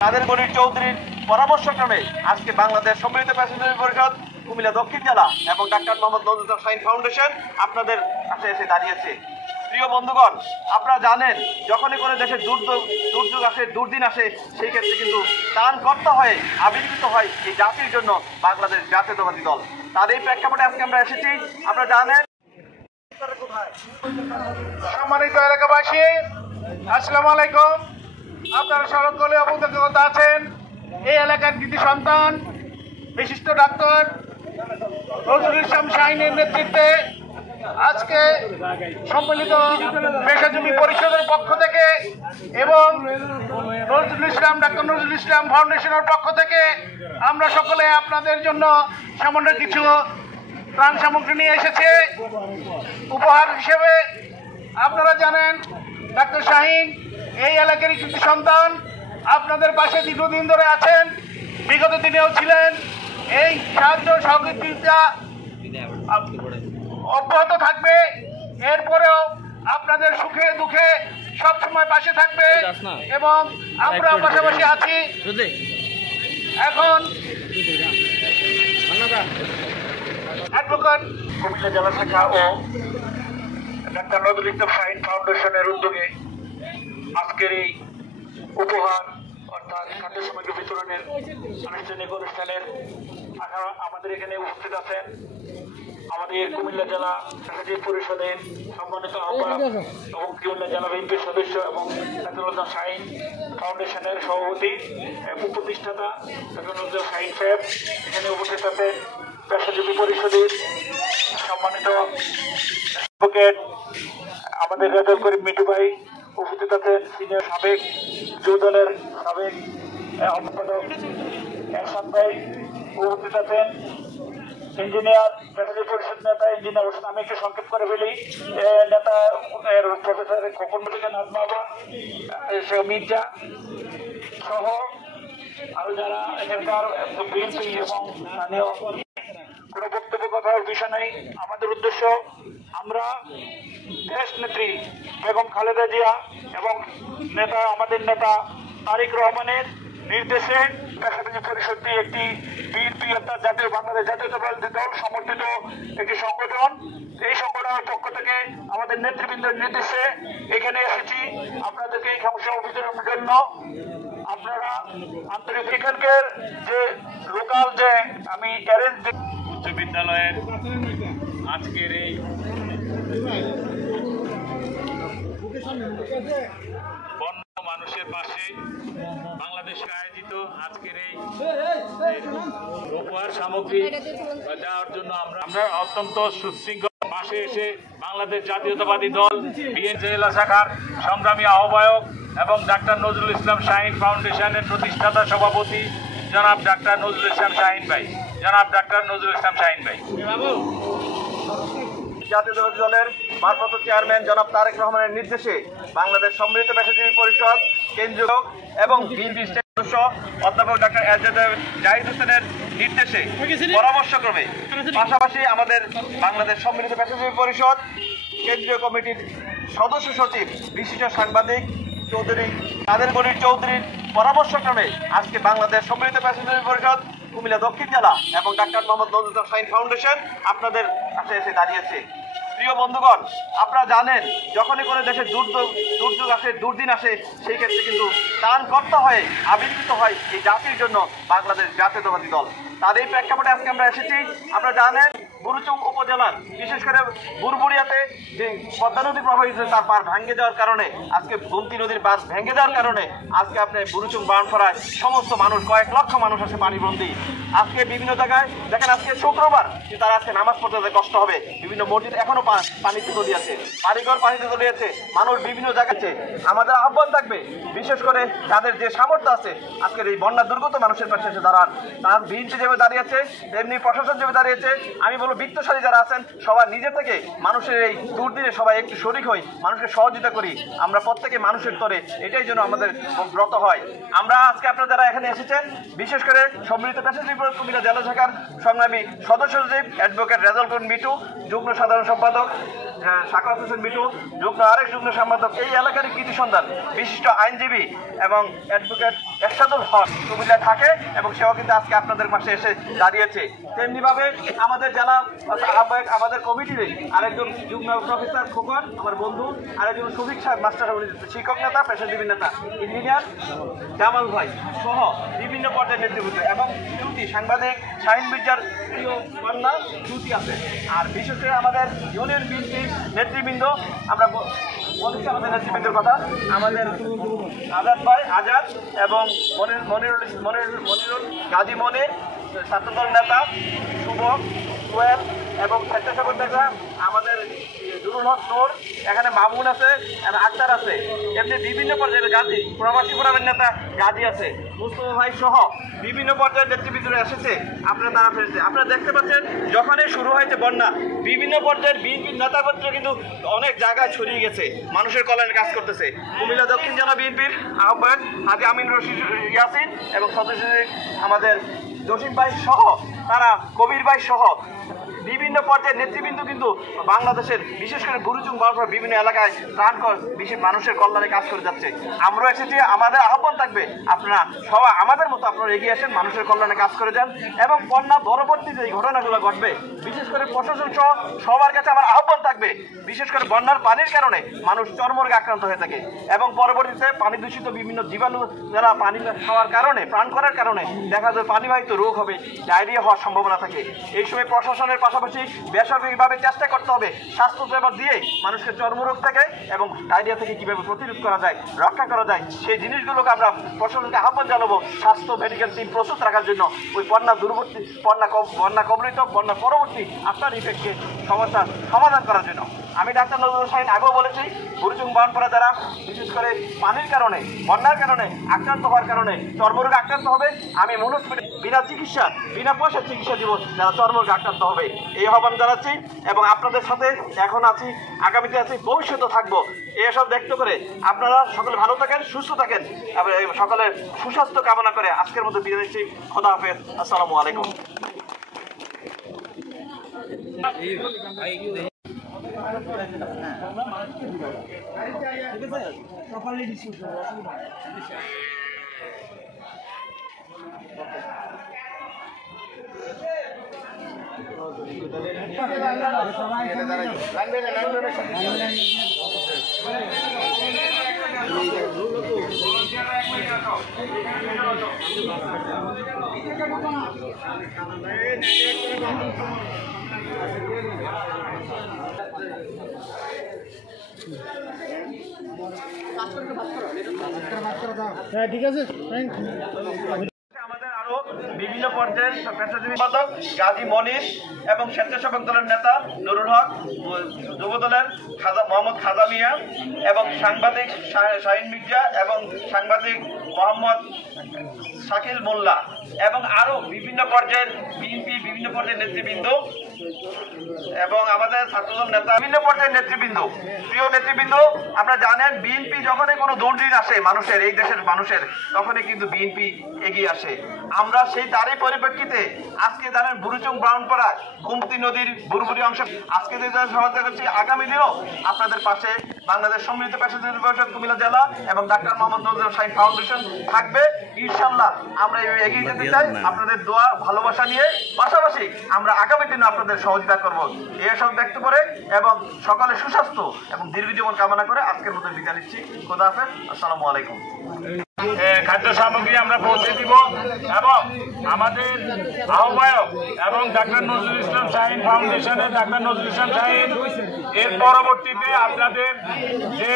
কাদের গনির চৌধুরীর পরামর্শক্রমে আজকে বাংলাদেশ সম্মিলিত প্যাসেঞ্জার পরিষদ কুমিল্লা দক্ষিণ জেলা এবং ডাক্তার মোহাম্মদ নজরুল ইসলাম শাহীন ফাউন্ডেশন আপনাদের কাছে এসে দাঁড়িয়েছে। প্রিয় বন্ধুগণ, আপনারা জানেন যখনই কোনো দেশে দুর্যোগ আসে, দুর্দিন আসে, সেই ক্ষেত্রে কিন্তু ত্রাণ কর্তা হয়ে আবির্ভূত হয় এই জাতির জন্য বাংলাদেশ জাতীয়তাবাদী দল। তার এই প্রেক্ষাপটে আজকে আমরা এসেছি। আপনারা জানেন, সম্মানিত এলাকাবাসী, আসসালামু আলাইকুম। আপনারা সকলে অবগত আছেন, এই এলাকার কৃতি সন্তান বিশিষ্ট ডাক্তার নজরুল ইসলাম শাহীনের নেতৃত্বে আজকে সম্মিলিত পেশাজীবী পরিষদের পক্ষ থেকে এবং ডাক্তার নজরুল ইসলাম ফাউন্ডেশনের পক্ষ থেকে আমরা সকলে আপনাদের জন্য সামান্য কিছু ত্রাণ সামগ্রী নিয়ে এসেছে উপহার হিসেবে। আপনারা জানেন ডাক্তার শাহীন এই এলাকারই কৃতি সন্তান, আপনাদের পাশে দীর্ঘদিন ধরে আছেন, বিগত দিনেও ছিলেন। এই সাহায্য সহযোগিতা অব্যাহত থাকবে, এরপরেও আপনাদের সুখে দুঃখে সবসময় পাশে থাকবে এবং আমরা পাশাপাশি আছি। এখন অ্যাডভোকেট কুমিল্লা জেলা শাখা ও ডাক্তার নজরুল ইসলাম শাহীন ফাউন্ডেশনের উদ্যোগে আজকের এই উপহার অর্থাৎ খাদ্য সামগ্রী বিতরণের আনুষ্ঠানিক অনুষ্ঠানের আমাদের এখানে উপস্থিত আছেন আমাদের কুমিল্লা জেলা পেশাজীবী পরিষদের সম্মানিত আহ্বায়ক এবং কুমিল্লা জেলা বিএনপির সদস্য এবং ডাক্তার শাহীন ফাউন্ডেশনের সভাপতি উপপ্রতিষ্ঠাতা ডাক্তার শাহীন সাহেব এখানে উপস্থিত আছেন। পেশাজীবী পরিষদের সম্মানিত অ্যাডভোকেট আমাদের রেজাউল করিম মিঠু ভাই উপস্থিত আছেন, সিনিয়র সাবেক যুবদলের সাবেক সম্পাদক এরশাদ ভাই উপস্থিত আছেন, ইঞ্জিনিয়ার পেশাজীবী পরিষদ নেতা ইঞ্জিনিয়ার হোসেন, আমি একটু সংক্ষেপ করে ফেলি, নেতা প্রফেসর খোকন মুজিকা নাজমাবা মির্জা সহ আরো যারা এখানকার বিএনপি এবং স্থানীয় কোনো বক্তব্য কথার বিষয় নেই। আমাদের উদ্দেশ্য, আমরা দেশ নেত্রী বেগম খালেদা জিয়া এবং আমাদের নেতা তারেক রহমানের নির্দেশে পেশাজীবী পরিষদটি একটি বিএনপি অর্থাৎ বাংলাদেশ জাতীয়তাবাদী দল সমর্থিত একটি সংগঠন। এই সংগঠনের পক্ষ থেকে আমাদের নেতৃবৃন্দের নির্দেশে এখানে এসেছি আপনাদেরকে এই সমস্যা বিতরণের জন্য। আপনারা আন্তরিক এখানকার যে লোকাল যে আমি উচ্চ বিদ্যালয়ের আজকের এই বন্য মানুষের পাশে বাংলাদেশে আয়োজিত আজকের এই উপহার সামগ্রী দেওয়ার জন্য আমরা অত্যন্ত সুশৃঙ্খল পাশে এসে বাংলাদেশ জাতীয়তাবাদী দল বিএনপি জেলা শাখার সংগ্রামী আহ্বায়ক এবং ডাক্তার নজরুল ইসলাম শাহীন ফাউন্ডেশনের প্রতিষ্ঠাতা সভাপতি জনাব ডাক্তার নজরুল ইসলাম শাহীন ভাই জাতীয়তাবাদী দলের ভারপ্রাপ্ত চেয়ারম্যান জনাব তারেক রহমানের নির্দেশে বাংলাদেশ সম্মিলিত পেশাজীবী পরিষদ কেন্দ্রীয় এবং বিএনপি সদস্য অধ্যাপক ডাক্তার জাহিদ হোসেনের নির্দেশে পরামর্শক্রমে পাশাপাশি আমাদের বাংলাদেশ সম্মিলিত পেশাজীবী পরিষদ কেন্দ্রীয় কমিটির সদস্য সচিব বিশিষ্ট সাংবাদিক কাদের গনির চৌধুরীর পরামর্শক্রমে আজকে বাংলাদেশ সম্মিলিত প্যাসেঞ্জার পরিষদ কুমিল্লা দক্ষিণ জেলা এবং ডাক্তার মোহাম্মদ নজরুল ইসলাম শাহীন ফাউন্ডেশন আপনাদের কাছে এসে দাঁড়িয়েছে। প্রিয় বন্ধুগণ, আপনারা জানেন যখনই কোনো দেশে দুর্যোগ আসে, দুর্দিন আসে, সেই ক্ষেত্রে কিন্তু ত্রাণ কর্তা হয়ে আবির্ভূত হয় এই জাতির জন্য বাংলাদেশ জাতীয়তাবাদী দল। তার এই প্রেক্ষাপটে আজকে আমরা এসেছি। আপনারা জানেন বুড়ুচুং উপজেলার বিশেষ করে বুড়বুড়িয়াতে যে পদ্মা নদী প্রবাহিত তার পার ভেঙে যাওয়ার কারণে আজকে গোমতী নদীর বাঁধ ভেঙে যাওয়ার কারণে আজকে আপনি বুড়ুচুং বানফড়ায় সমস্ত মানুষ কয়েক লক্ষ মানুষ আছে পানিবন্দী। আজকে বিভিন্ন জায়গায় দেখেন আজকে শুক্রবার, কিন্তু তারা আজকে নামাজ পড়তে কষ্ট হবে। বিভিন্ন মসজিদ এখনো পানিতে তলিয়েছে, বাড়িঘর পানিতে তলিয়েছে, মানুষ বিভিন্ন জায়গায়। আমাদের আহ্বান থাকবে বিশেষ করে যাদের যে সামর্থ্য আছে আজকের এই বন্যা দুর্গত মানুষের পাশে এসে দাঁড়ান। তার বিএনপি যে যেভাবে দাঁড়িয়েছে তেমনি প্রশাসন যেভাবে দাঁড়িয়েছে, আমি বলবো বিত্তশালী যারা আছেন সবার নিজে থেকে মানুষের এই দুর্দিনে সবাই একটু শরিক হই, মানুষকে সহযোগিতা করি, আমরা প্রত্যেকে মানুষের তরে, এটাই যেন আমাদের ব্রত হয়। আমরা আজকে আপনারা যারা এখানে এসেছেন, বিশেষ করে সম্মিলিত পেশাজীবী পরিষদ কুমিল্লা জেলা শাখার সংগ্রামী সদস্য সচিব অ্যাডভোকেট রেজাউল করিম মিটু, যুগ্ম সাধারণ সম্পাদক সাখাওয়াত হোসেন মিটু, আরেক যুগ্ম সম্পাদক, এই এলাকার কৃতি সন্তান বিশিষ্ট আইনজীবী এবং অ্যাডভোকেট এরশাদুল হক কুমিল্লা থাকে এবং সেও কিন্তু আজকে আপনাদের পাশে এসে দাঁড়িয়েছে। তেমনিভাবে আমাদের জেলা আহ্বায়ক, আমাদের কমিটির আরেকজন যুগ্ম প্রফেসর খোকন আমার বন্ধু, আরেকজন শফিক সাহেব মাস্টার শিক্ষক নেতা, পেশাজীবী নেতা, ইঞ্জিনিয়ার জামাল ভাই সহ বিভিন্ন পর্যায়ের নেতৃবৃন্দ এবং জুতি সাংবাদিক শাহিন মির্জার প্রিয় কন্যা জুতি আছে। আর বিশেষ করে আমাদের ইউনিয়ন বিএনপির নেতৃবৃন্দ, আমরা বলেছি আমাদের নেতৃবৃন্দের কথা, আমাদের আজাদ ভাই আজাদ এবং মনিরুল গাজী মনির, ছাত্রদল নেতা শুভ সোহেল এবং স্বেচ্ছাসেবক নেতা আমাদের নুরুল হক নূর, এখানে মামুন আছে, আক্তার আছে, এমনি বিভিন্ন পর্যায়ের গাজী প্রবাসী ফোরামের নেতা গাজী আছে, মুস্তফা ভাই সহ বিভিন্ন পর্যায়ের নেতৃবৃন্দরা এসেছে। আপনারা দেখতে পাচ্ছেন যখনই শুরু হয়েছে বন্যা, বিভিন্ন পর্যায়ের বিএনপির নেতাপত্র কিন্তু অনেক জায়গায় ছড়িয়ে গেছে, মানুষের কল্যাণে কাজ করতেছে। কুমিল্লা দক্ষিণ জেলা বিএনপির আহ্বায়ক হাজী আমিন রশিদ ইয়াসিন এবং সদস্য আমাদের জসিম ভাই সহ, তারা কবির ভাই সহ বিভিন্ন পর্যায়ের নেতৃবৃন্দ কিন্তু বাংলাদেশের বিশেষ করে বুরুচুং বাউফা বিভিন্ন এলাকায় বিশেষ মানুষের কল্যাণে কাজ করে যাচ্ছে। আমরা এসেছি, আমাদের আহ্বান থাকবে আপনারা সবাই আমাদের মতো আপনারা এগিয়ে আসেন, মানুষের কল্যাণে কাজ করে যান এবং বন্যা পরবর্তী যে ঘটনাগুলো ঘটবে, বিশেষ করে প্রশাসন সহ সবার কাছে আমার আহ্বান থাকবে, বিশেষ করে বন্যার পানির কারণে মানুষ চর্মরোগে আক্রান্ত হয়ে থাকে এবং পরবর্তীতে পানি দূষিত বিভিন্ন জীবাণু যারা পানি খাওয়ার কারণে প্রাণ করার কারণে দেখা যায় পানিবাহিত রোগ হবে, ডায়রিয়া হওয়ার সম্ভাবনা থাকে। এই সময় প্রশাসনের পাশাপাশি বেসরকারিভাবে চেষ্টা করতে হবে স্বাস্থ্যসেবা দিয়ে মানুষকে চর্মরোগ থেকে এবং ডায়রিয়া থেকে কীভাবে প্রতিরোধ করা যায়, রক্ষা করা যায়, সেই জিনিসগুলোকে আমরা প্রশাসনকে আহ্বান জানাবো স্বাস্থ্য মেডিকেল টিম প্রস্তুত রাখার জন্য, ওই বন্যা দূরবর্তী বন্যা কবলিত বন্যা পরবর্তী আফটার ইফেক্টকে সমস্যার সমাধান করার জন্য। আমি ডাক্তার নজরুল শাহিন আগেও বলেছি, বুরুচুং বাউনপাড়া যারা বিশেষ করে পানির কারণে বন্যার কারণে আক্রান্ত হওয়ার কারণে চর্মরোগে আক্রান্ত হবে, আমি মনোজ বিনা চিকিৎসা বিনা পয়সার চিকিৎসা দিব যারা চর্মরোগে আক্রান্ত হবে, এই আহ্বান জানাচ্ছি এবং আপনাদের সাথে এখন আছি, আগামীতে আছি, ভবিষ্যতে থাকবো। এসব দেখতে করে আপনারা সকলে ভালো থাকেন, সুস্থ থাকেন, সকলের সুস্বাস্থ্য কামনা করে আজকের মতো বিদায় নিচ্ছি। খোদা হাফেজ, আসসালামু আলাইকুম। ঠিক আছে, আমাদের আরো বিভিন্ন পর্যায়ের পেশাজীবী সম্পাদক গাজী মনির এবং স্বেচ্ছাসেবক দলের নেতা নুরুল হক, যুব দলের মোহাম্মদ খাজা মিয়া এবং সাংবাদিক শাহিন মির্জা এবং সাংবাদিক মোহাম্মদ শাকিল মোল্লা এবং আরো বিভিন্ন পর্যায়ের বিএনপি বিভিন্ন পর্যায়ের নেতৃবৃন্দ এবং আমাদের ছাত্রদল নেতা বিভিন্ন পর্যায়ের নেতৃবৃন্দ, প্রিয় নেতৃবৃন্দ, আপনারা জানেন বিএনপি যখনই কোনো দুর্দিন আসে মানুষের, এই দেশের মানুষের, তখনই কিন্তু বিএনপি এগিয়ে আসে। আমরা সেই তারই পরিপ্রেক্ষিতে আজকে জানেন বুরুচুং ব্রাউনপাড়া গোমতী নদীর বুরবুরি অংশ আজকে যে সহায়তা করছি, আগামী দিনেও আপনাদের পাশে বাংলাদেশ সম্মিলিত পেশাজীবী পরিষদ কুমিল্লা জেলা এবং ডাক্তার মোহাম্মদ নজরুল শাহিন ফাউন্ডেশন থাকবে। ইনশাল্লাহ আমরা এগিয়ে যেতে চাই আপনাদের দোয়া ভালোবাসা নিয়ে, পাশাপাশি আমরা আগামী দিনে আপনাদের সহযোগিতা করব। এসব ব্যক্ত করে এবং সকলে সুস্বাস্থ্য এবং দীর্ঘ জীবন কামনা করে আজকের মতো বিদায় নিচ্ছি। খোদা হাফেজ, আসসালামু আলাইকুম। খাদ্য সামগ্রী আমরা পৌঁছে দিব এবং আমাদের আহ্বায়ক এবং ডাক্তার নজরুল ইসলাম শাহিন ফাউন্ডেশনের ডাক্তার নজরুল ইসলাম শাহিন এর পরবর্তীতে আপনাদের যে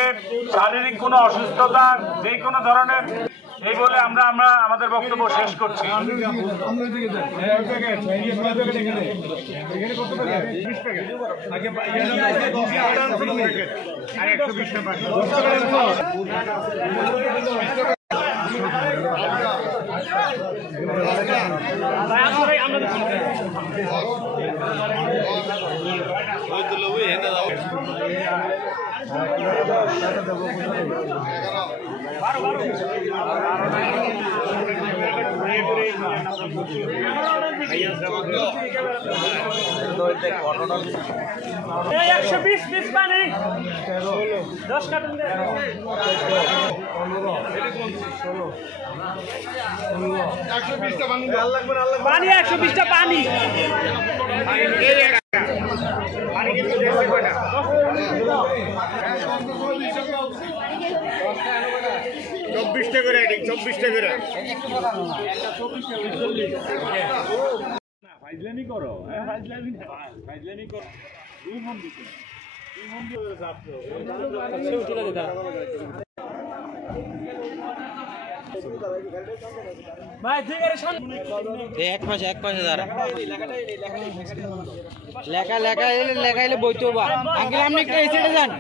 শারীরিক কোনো অসুস্থতা যে কোনো ধরনের, এই বলে আমরা আমাদের বক্তব্য শেষ করছি। আমরা পানি 120টা পানি চব্বিশটা করে 24টা করে ফাইজলামি করো, ফাইজলামি করো। দুই মন দিতে, দুই মন দিয়ে যাচ্ছে। এক পাশে দাঁড়া লেখাইলে বইতে বা আঙ্কেল আপনি একটু এই সাইডে যান।